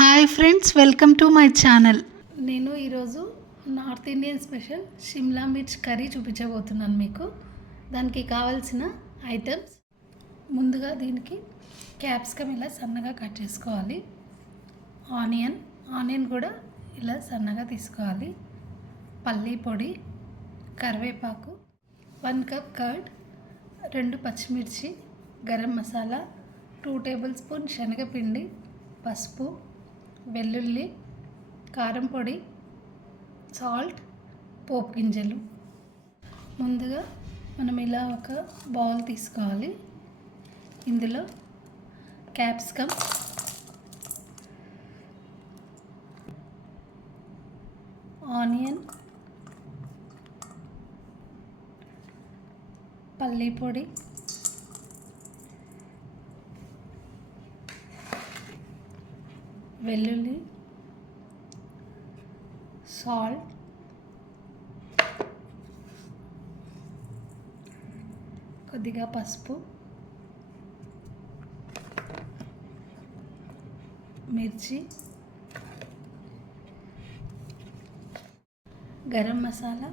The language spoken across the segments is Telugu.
Hi friends, welcome to my channel. నేను ఈరోజు north Indian special Shimla mirch curry చూపించబోతున్నాను మీకు. దానికి కావాల్సిన ఐటమ్స్, ముందుగా దీనికి క్యాప్సికమ్ ఇలా సన్నగా కట్ చేసుకోవాలి. ఆనియన్ కూడా ఇలా సన్నగా తీసుకోవాలి. పల్లీ పొడి, కరివేపాకు, 1 కప్ కర్డ్, 2 పచ్చిమిర్చి, గరం మసాలా, 2 టేబుల్ స్పూన్ శనగపిండి, పసుపు, వెల్లుల్లి, కారం పొడి, సాల్ట్, పోపు గింజలు. ముందుగా మనం ఇలా ఒక బౌల్ తీసుకోవాలి. ఇందులో క్యాప్సికమ్, ఆనియన్, పల్లీ పొడి, వెల్లుల్లి, సాల్ట్, కొద్దిగా పసుపు, మిర్చి, గరం మసాలా,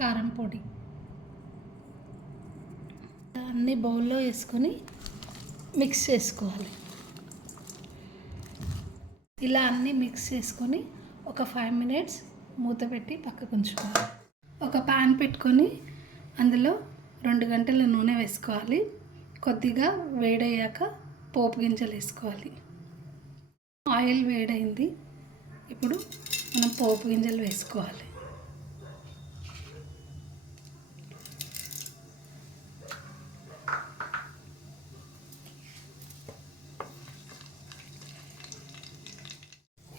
కారం పొడి అన్నీ బౌల్లో వేసుకొని మిక్స్ చేసుకోవాలి. ఇలా అన్నీ మిక్స్ చేసుకొని ఒక 5 మినిట్స్ మూత పెట్టి పక్కకు ఉంచుకోవాలి. ఒక ప్యాన్ పెట్టుకొని అందులో 2 గంటల నూనె వేసుకోవాలి. కొద్దిగా వేడయ్యాక పోపు గింజలు వేసుకోవాలి. ఆయిల్ వేడైంది. ఇప్పుడు మనం పోపు గింజలు వేసుకోవాలి.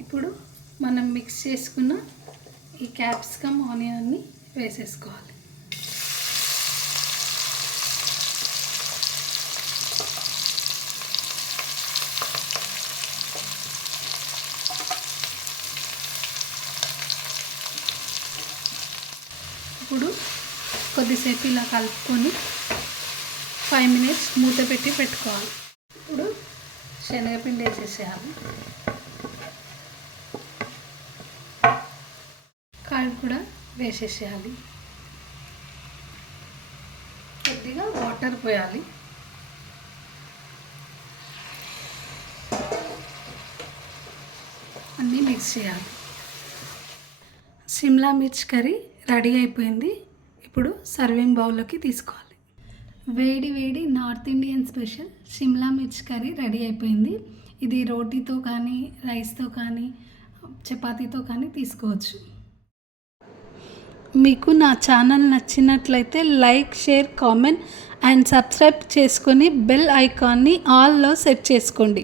ఇప్పుడు మనం మిక్స్ చేసుకున్న ఈ క్యాప్సికమ్, ఆనియన్ని వేసేసుకోవాలి. ఇప్పుడు కొద్దిసేపు ఇలా కలుపుకొని 5 మినిట్స్ మూత పెట్టి పెట్టుకోవాలి. ఇప్పుడు శనగపిండి వేసేసేయాలి. కారం కూడా వేసేసేయాలి. కొద్దిగా వాటర్ పోయాలి. అన్నీ మిక్స్ చేయాలి. షిమ్లా మిర్చ్ కర్రీ రెడీ అయిపోయింది. ఇప్పుడు సర్వింగ్ బౌల్లోకి తీసుకోవాలి. వేడి వేడి north Indian special Shimla mirch curry ready అయిపోయింది. ఇది రోటీతో కానీ, రైస్తో కానీ, చపాతీతో కానీ తీసుకోవచ్చు. మీకు నా ఛానల్ నచ్చినట్లయితే like, share, comment and subscribe చేసుకొని బెల్ ఐకాన్ని ఆల్లో సెట్ చేసుకోండి.